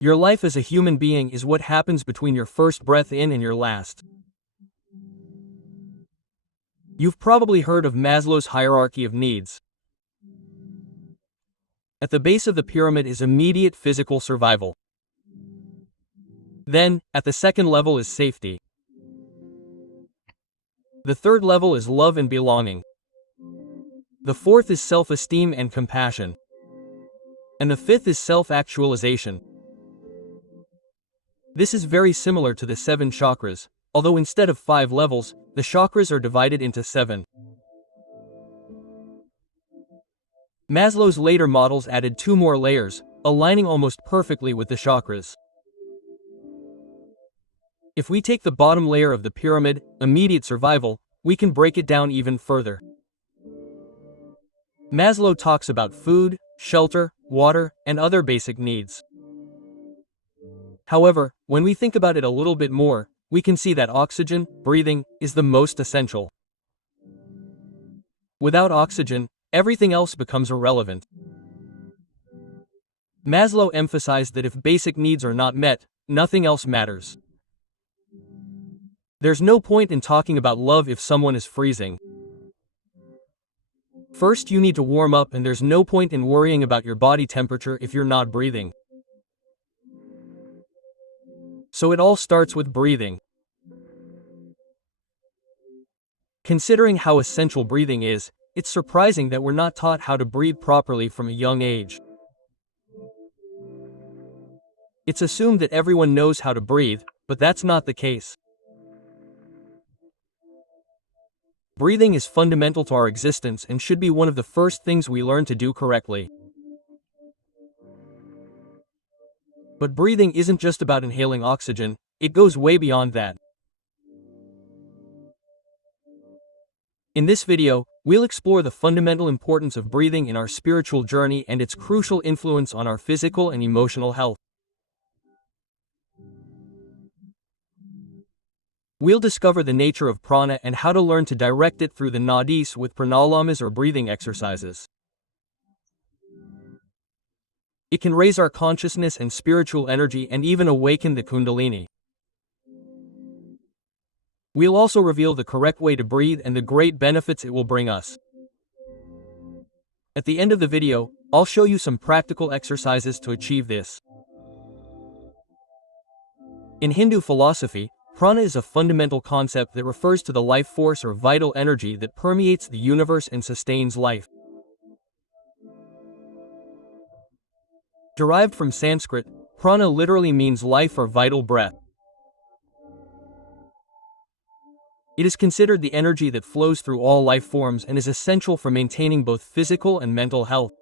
Your life as a human being is what happens between your first breath in and your last. You've probably heard of Maslow's hierarchy of needs. At the base of the pyramid is immediate physical survival. Then, at the second level is safety. The third level is love and belonging. The fourth is self-esteem and compassion. And the fifth is self-actualization. This is very similar to the 7 chakras, although instead of 5 levels, the chakras are divided into 7. Maslow's later models added 2 more layers, aligning almost perfectly with the chakras. If we take the bottom layer of the pyramid, immediate survival, we can break it down even further. Maslow talks about food, shelter, water, and other basic needs. However, when we think about it a little bit more, we can see that oxygen, breathing, is the most essential. Without oxygen, everything else becomes irrelevant. Maslow emphasized that if basic needs are not met, nothing else matters. There's no point in talking about love if someone is freezing. First, you need to warm up, and there's no point in worrying about your body temperature if you're not breathing. So it all starts with breathing. Considering how essential breathing is, it's surprising that we're not taught how to breathe properly from a young age. It's assumed that everyone knows how to breathe, but that's not the case. Breathing is fundamental to our existence and should be one of the first things we learn to do correctly. But breathing isn't just about inhaling oxygen, it goes way beyond that. In this video, we'll explore the fundamental importance of breathing in our spiritual journey and its crucial influence on our physical and emotional health. We'll discover the nature of prana and how to learn to direct it through the nadis with pranayamas or breathing exercises. It can raise our consciousness and spiritual energy and even awaken the Kundalini. We'll also reveal the correct way to breathe and the great benefits it will bring us. At the end of the video, I'll show you some practical exercises to achieve this. In Hindu philosophy, prana is a fundamental concept that refers to the life force or vital energy that permeates the universe and sustains life. Derived from Sanskrit, prana literally means life or vital breath. It is considered the energy that flows through all life forms and is essential for maintaining both physical and mental health.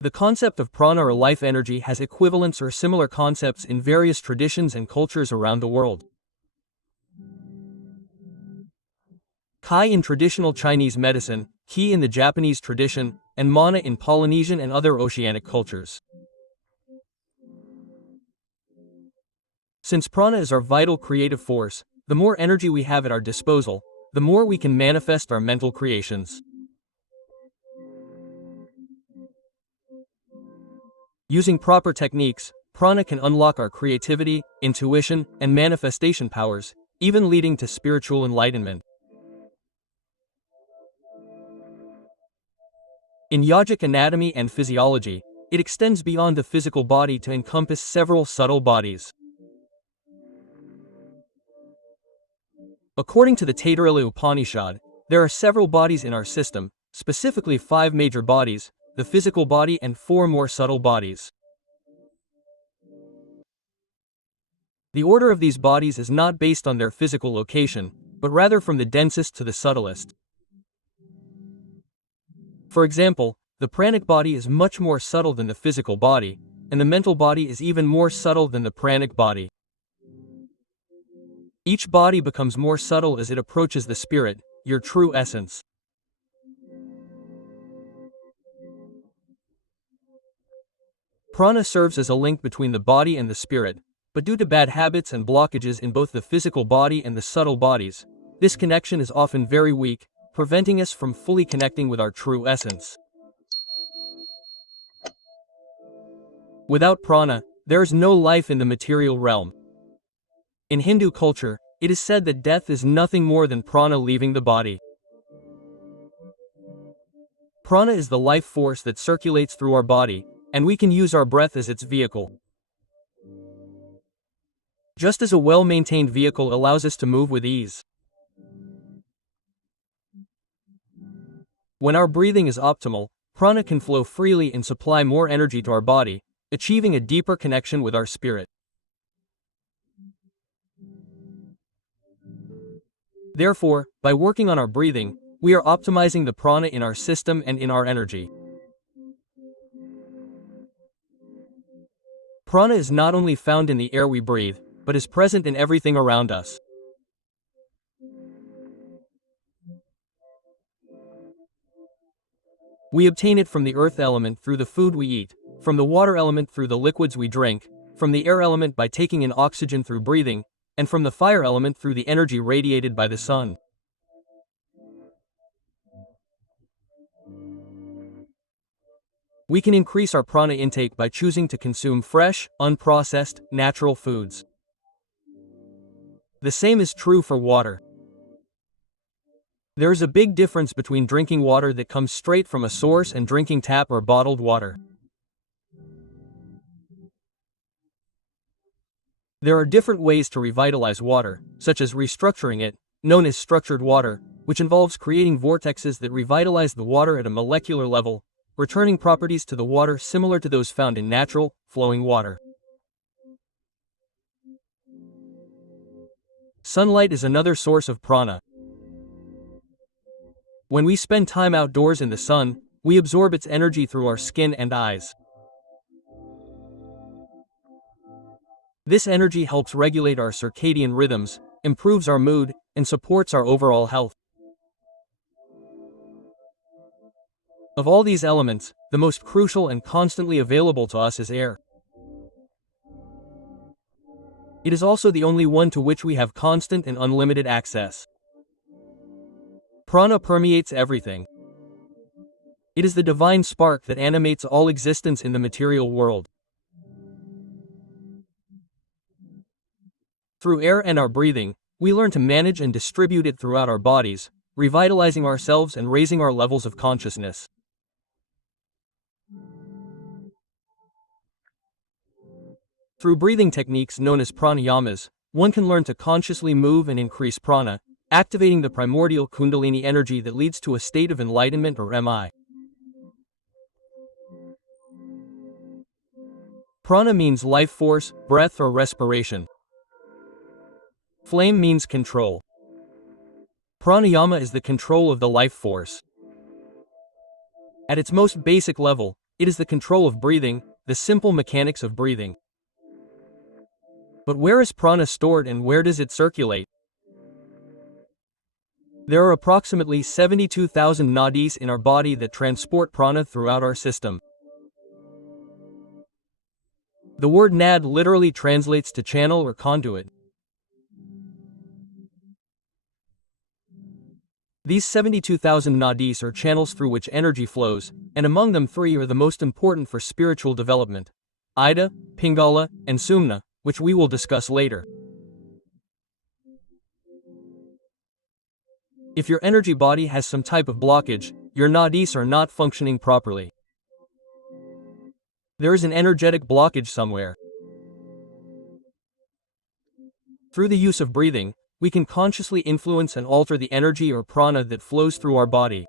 The concept of prana or life energy has equivalents or similar concepts in various traditions and cultures around the world. Kai in traditional Chinese medicine, Qi in the Japanese tradition, and Mana in Polynesian and other oceanic cultures. Since prana is our vital creative force, the more energy we have at our disposal, the more we can manifest our mental creations. Using proper techniques, prana can unlock our creativity, intuition, and manifestation powers, even leading to spiritual enlightenment. In yogic anatomy and physiology, it extends beyond the physical body to encompass several subtle bodies. According to the Taittiriya Upanishad, there are several bodies in our system, specifically 5 major bodies, the physical body and 4 more subtle bodies. The order of these bodies is not based on their physical location, but rather from the densest to the subtlest. For example, the pranic body is much more subtle than the physical body, and the mental body is even more subtle than the pranic body. Each body becomes more subtle as it approaches the spirit, your true essence. Prana serves as a link between the body and the spirit, but due to bad habits and blockages in both the physical body and the subtle bodies, this connection is often very weak, preventing us from fully connecting with our true essence. Without prana, there is no life in the material realm. In Hindu culture, it is said that death is nothing more than prana leaving the body. Prana is the life force that circulates through our body, and we can use our breath as its vehicle. Just as a well-maintained vehicle allows us to move with ease. When our breathing is optimal, prana can flow freely and supply more energy to our body, achieving a deeper connection with our spirit. Therefore, by working on our breathing, we are optimizing the prana in our system and in our energy. Prana is not only found in the air we breathe, but is present in everything around us. We obtain it from the earth element through the food we eat, from the water element through the liquids we drink, from the air element by taking in oxygen through breathing, and from the fire element through the energy radiated by the sun. We can increase our prana intake by choosing to consume fresh, unprocessed, natural foods. The same is true for water. There is a big difference between drinking water that comes straight from a source and drinking tap or bottled water. There are different ways to revitalize water, such as restructuring it, known as structured water, which involves creating vortexes that revitalize the water at a molecular level, returning properties to the water similar to those found in natural, flowing water. Sunlight is another source of prana. When we spend time outdoors in the sun, we absorb its energy through our skin and eyes. This energy helps regulate our circadian rhythms, improves our mood, and supports our overall health. Of all these elements, the most crucial and constantly available to us is air. It is also the only one to which we have constant and unlimited access. Prana permeates everything. It is the divine spark that animates all existence in the material world. Through air and our breathing, we learn to manage and distribute it throughout our bodies, revitalizing ourselves and raising our levels of consciousness. Through breathing techniques known as pranayamas, one can learn to consciously move and increase prana, activating the primordial Kundalini energy that leads to a state of enlightenment or MI. Prana means life force, breath or respiration. Flame means control. Pranayama is the control of the life force. At its most basic level, it is the control of breathing, the simple mechanics of breathing. But where is prana stored and where does it circulate? There are approximately 72,000 nadis in our body that transport prana throughout our system. The word nad literally translates to channel or conduit. These 72,000 nadis are channels through which energy flows, and among them 3 are the most important for spiritual development: Ida, Pingala, and Sumna, which we will discuss later. If your energy body has some type of blockage, your nadis are not functioning properly. There is an energetic blockage somewhere. Through the use of breathing, we can consciously influence and alter the energy or prana that flows through our body.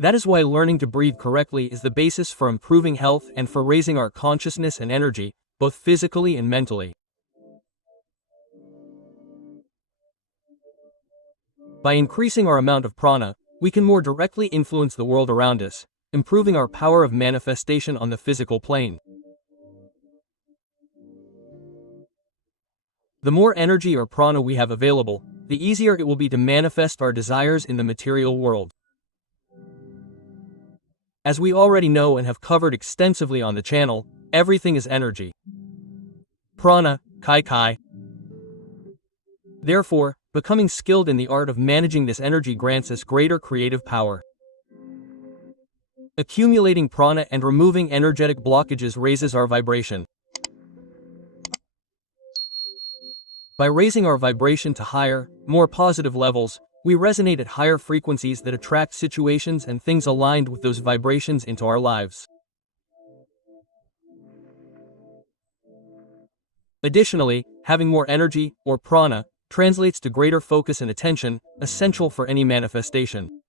That is why learning to breathe correctly is the basis for improving health and for raising our consciousness and energy, both physically and mentally. By increasing our amount of prana, we can more directly influence the world around us, improving our power of manifestation on the physical plane. The more energy or prana we have available, the easier it will be to manifest our desires in the material world. As we already know and have covered extensively on the channel, everything is energy. Prana, kai. Therefore, becoming skilled in the art of managing this energy grants us greater creative power. Accumulating prana and removing energetic blockages raises our vibration. By raising our vibration to higher, more positive levels, we resonate at higher frequencies that attract situations and things aligned with those vibrations into our lives. Additionally, having more energy, or prana, translates to greater focus and attention, essential for any manifestation.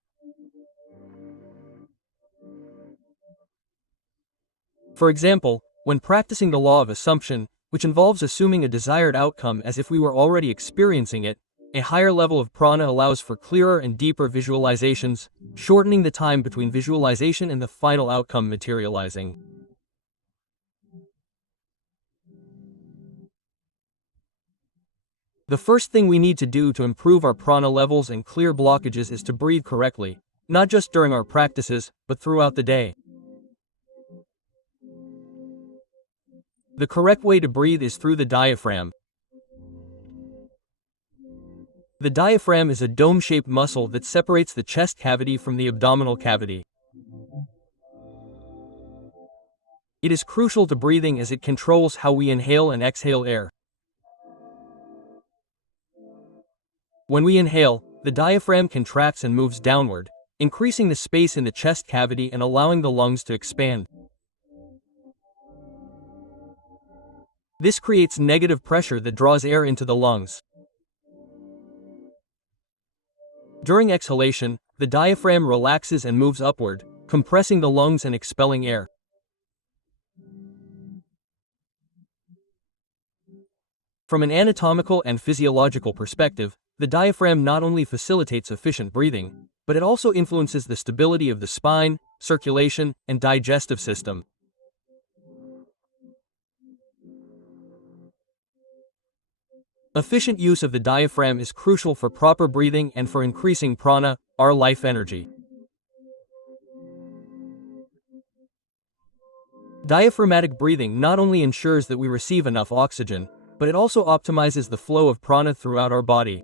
For example, when practicing the law of assumption, which involves assuming a desired outcome as if we were already experiencing it, a higher level of prana allows for clearer and deeper visualizations, shortening the time between visualization and the final outcome materializing. The first thing we need to do to improve our prana levels and clear blockages is to breathe correctly, not just during our practices, but throughout the day. The correct way to breathe is through the diaphragm. The diaphragm is a dome-shaped muscle that separates the chest cavity from the abdominal cavity. It is crucial to breathing as it controls how we inhale and exhale air. When we inhale, the diaphragm contracts and moves downward, increasing the space in the chest cavity and allowing the lungs to expand. This creates negative pressure that draws air into the lungs. During exhalation, the diaphragm relaxes and moves upward, compressing the lungs and expelling air. From an anatomical and physiological perspective, the diaphragm not only facilitates efficient breathing, but it also influences the stability of the spine, circulation, and digestive system. Efficient use of the diaphragm is crucial for proper breathing and for increasing prana, our life energy. Diaphragmatic breathing not only ensures that we receive enough oxygen, but it also optimizes the flow of prana throughout our body.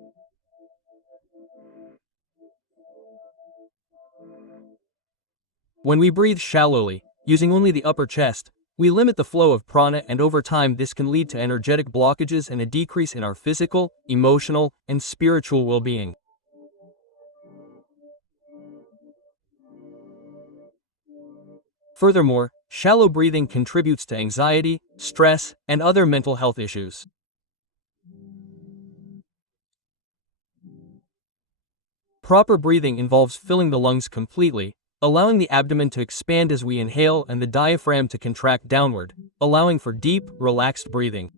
When we breathe shallowly, using only the upper chest, we limit the flow of prana, and over time this can lead to energetic blockages and a decrease in our physical, emotional, and spiritual well-being. Furthermore, shallow breathing contributes to anxiety, stress, and other mental health issues. Proper breathing involves filling the lungs completely, allowing the abdomen to expand as we inhale and the diaphragm to contract downward, allowing for deep, relaxed breathing.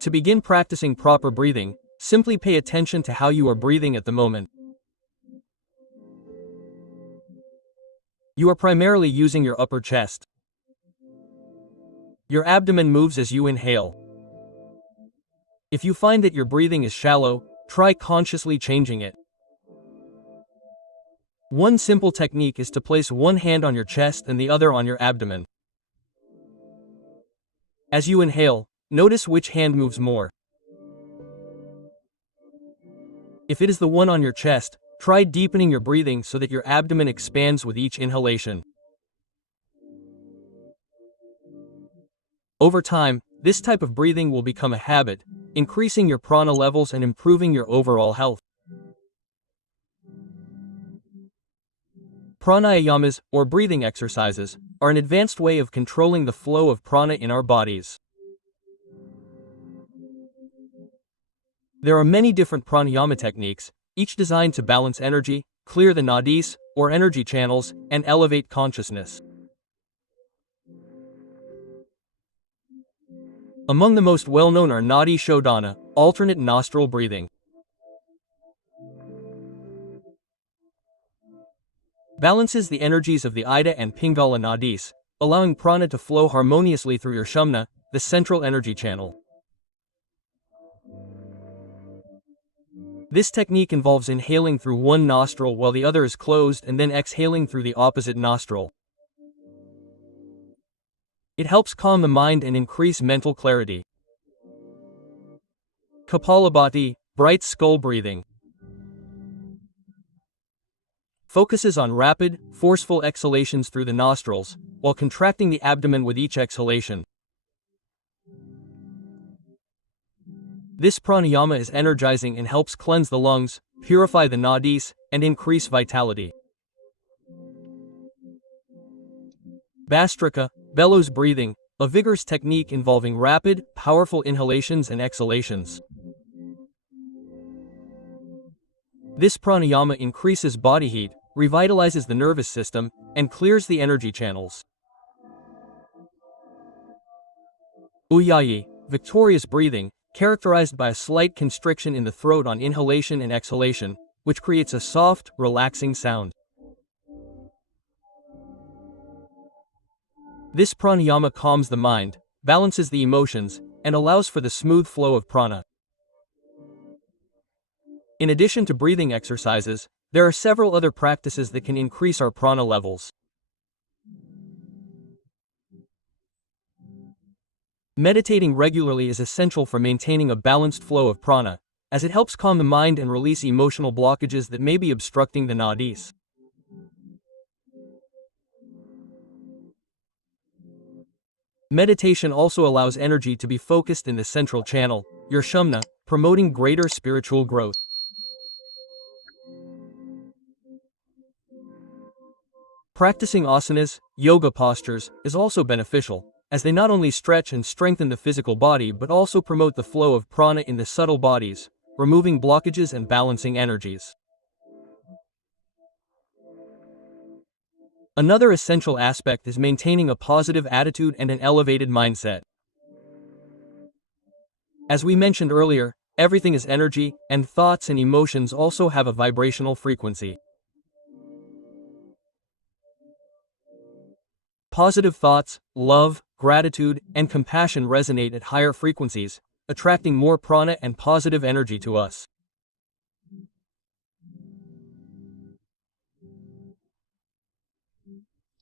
To begin practicing proper breathing, simply pay attention to how you are breathing at the moment. You are primarily using your upper chest. Your abdomen moves as you inhale. If you find that your breathing is shallow, try consciously changing it. One simple technique is to place one hand on your chest and the other on your abdomen. As you inhale, notice which hand moves more. If it is the one on your chest, try deepening your breathing so that your abdomen expands with each inhalation. Over time, this type of breathing will become a habit, increasing your prana levels and improving your overall health. Pranayamas, or breathing exercises, are an advanced way of controlling the flow of prana in our bodies. There are many different pranayama techniques, each designed to balance energy, clear the nadis, or energy channels, and elevate consciousness. Among the most well-known are Nadi Shodhana, alternate nostril breathing. Balances the energies of the Ida and Pingala nadis, allowing prana to flow harmoniously through your Shumna, the central energy channel. This technique involves inhaling through one nostril while the other is closed and then exhaling through the opposite nostril. It helps calm the mind and increase mental clarity. Kapalabhati, bright skull breathing. focuses on rapid, forceful exhalations through the nostrils, while contracting the abdomen with each exhalation. This pranayama is energizing and helps cleanse the lungs, purify the nadis, and increase vitality. Bhastrika, bellows breathing, a vigorous technique involving rapid, powerful inhalations and exhalations. This pranayama increases body heat, revitalizes the nervous system, and clears the energy channels. Ujjayi, victorious breathing, characterized by a slight constriction in the throat on inhalation and exhalation, which creates a soft, relaxing sound. This pranayama calms the mind, balances the emotions, and allows for the smooth flow of prana. In addition to breathing exercises, there are several other practices that can increase our prana levels. Meditating regularly is essential for maintaining a balanced flow of prana, as it helps calm the mind and release emotional blockages that may be obstructing the nadis. Meditation also allows energy to be focused in the central channel, your shamna, promoting greater spiritual growth. Practicing asanas, yoga postures, is also beneficial, as they not only stretch and strengthen the physical body but also promote the flow of prana in the subtle bodies, removing blockages and balancing energies. Another essential aspect is maintaining a positive attitude and an elevated mindset. As we mentioned earlier, everything is energy, and thoughts and emotions also have a vibrational frequency. Positive thoughts, love, gratitude, and compassion resonate at higher frequencies, attracting more prana and positive energy to us.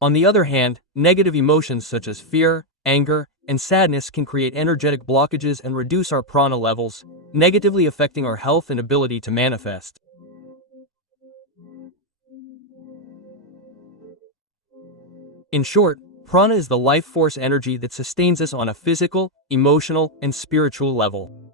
On the other hand, negative emotions such as fear, anger, and sadness can create energetic blockages and reduce our prana levels, negatively affecting our health and ability to manifest. In short, prana is the life force energy that sustains us on a physical, emotional, and spiritual level.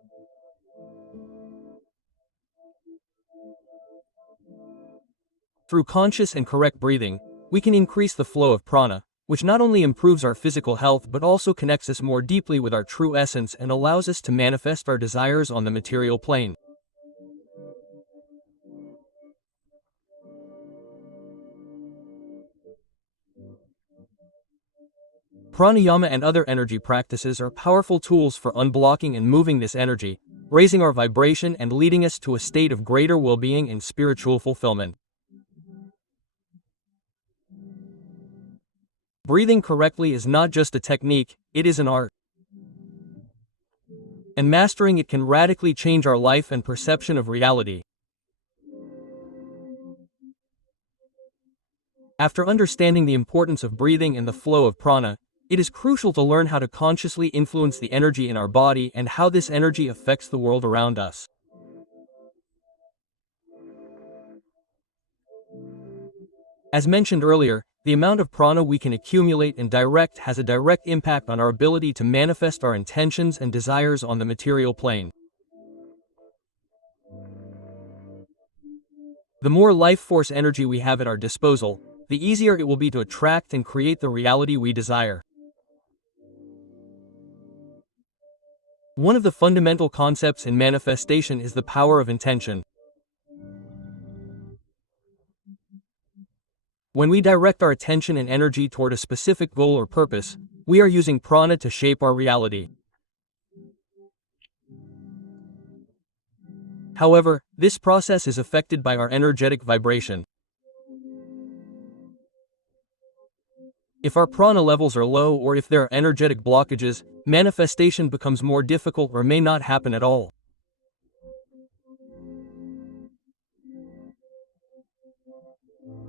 Through conscious and correct breathing, we can increase the flow of prana, which not only improves our physical health but also connects us more deeply with our true essence and allows us to manifest our desires on the material plane. Pranayama and other energy practices are powerful tools for unblocking and moving this energy, raising our vibration and leading us to a state of greater well-being and spiritual fulfillment. Breathing correctly is not just a technique, it is an art. And mastering it can radically change our life and perception of reality. After understanding the importance of breathing and the flow of prana, it is crucial to learn how to consciously influence the energy in our body and how this energy affects the world around us. As mentioned earlier, the amount of prana we can accumulate and direct has a direct impact on our ability to manifest our intentions and desires on the material plane. The more life force energy we have at our disposal, the easier it will be to attract and create the reality we desire. One of the fundamental concepts in manifestation is the power of intention. When we direct our attention and energy toward a specific goal or purpose, we are using prana to shape our reality. However, this process is affected by our energetic vibration. If our prana levels are low or if there are energetic blockages, manifestation becomes more difficult or may not happen at all.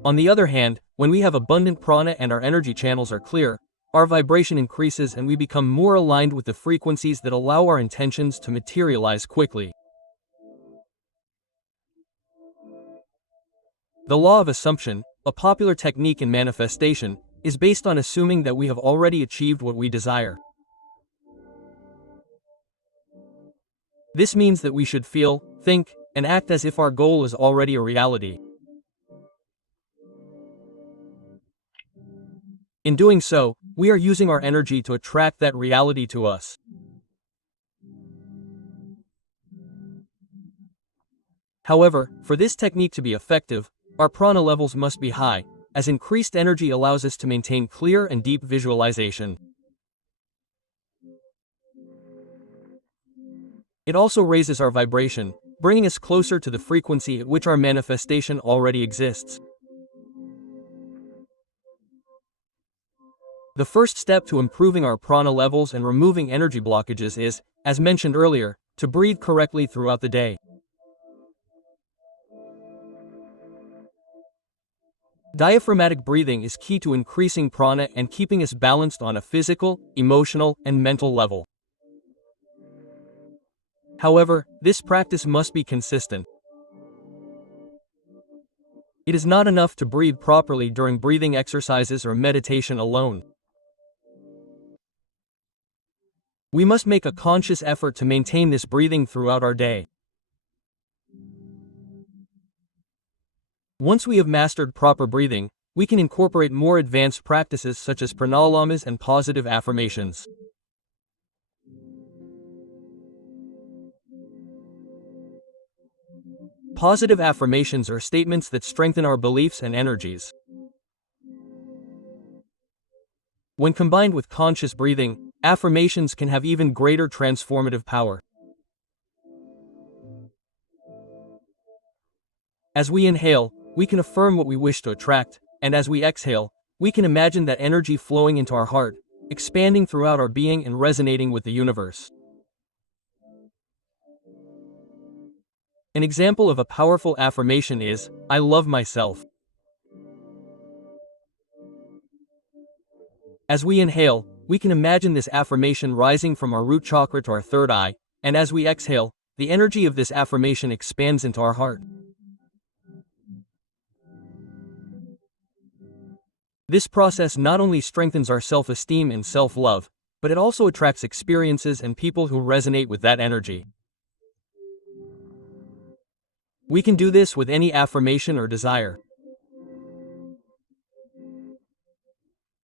On the other hand, when we have abundant prana and our energy channels are clear, our vibration increases and we become more aligned with the frequencies that allow our intentions to materialize quickly. The law of assumption, a popular technique in manifestation, is based on assuming that we have already achieved what we desire. This means that we should feel, think, and act as if our goal is already a reality. In doing so, we are using our energy to attract that reality to us. However, for this technique to be effective, our prana levels must be high, as increased energy allows us to maintain clear and deep visualization. It also raises our vibration, bringing us closer to the frequency at which our manifestation already exists. The first step to improving our prana levels and removing energy blockages is, as mentioned earlier, to breathe correctly throughout the day. Diaphragmatic breathing is key to increasing prana and keeping us balanced on a physical, emotional, and mental level. However, this practice must be consistent. It is not enough to breathe properly during breathing exercises or meditation alone. We must make a conscious effort to maintain this breathing throughout our day. Once we have mastered proper breathing, we can incorporate more advanced practices such as pranayamas and positive affirmations. Positive affirmations are statements that strengthen our beliefs and energies. When combined with conscious breathing, affirmations can have even greater transformative power. As we inhale, we can affirm what we wish to attract, and as we exhale, we can imagine that energy flowing into our heart, expanding throughout our being and resonating with the universe. An example of a powerful affirmation is, "I love myself." As we inhale, we can imagine this affirmation rising from our root chakra to our third eye, and as we exhale, the energy of this affirmation expands into our heart. This process not only strengthens our self-esteem and self-love, but it also attracts experiences and people who resonate with that energy. We can do this with any affirmation or desire.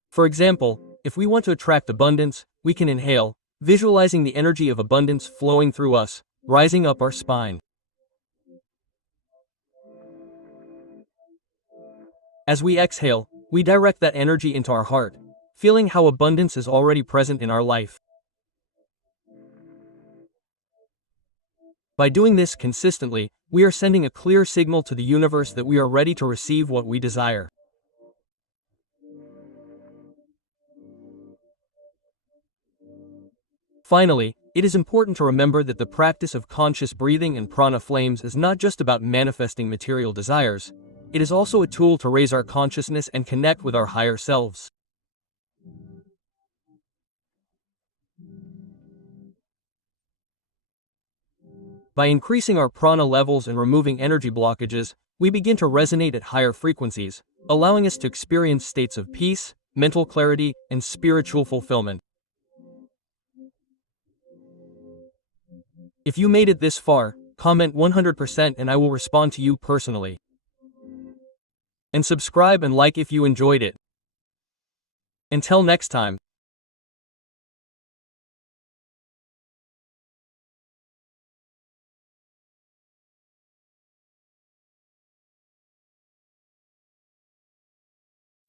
For example, if we want to attract abundance, we can inhale, visualizing the energy of abundance flowing through us, rising up our spine. As we exhale, we direct that energy into our heart, feeling how abundance is already present in our life. By doing this consistently, we are sending a clear signal to the universe that we are ready to receive what we desire. Finally, it is important to remember that the practice of conscious breathing and prana flames is not just about manifesting material desires. It is also a tool to raise our consciousness and connect with our higher selves. By increasing our prana levels and removing energy blockages, we begin to resonate at higher frequencies, allowing us to experience states of peace, mental clarity, and spiritual fulfillment. If you made it this far, comment 100% and I will respond to you personally. And subscribe and like if you enjoyed it. Until next time.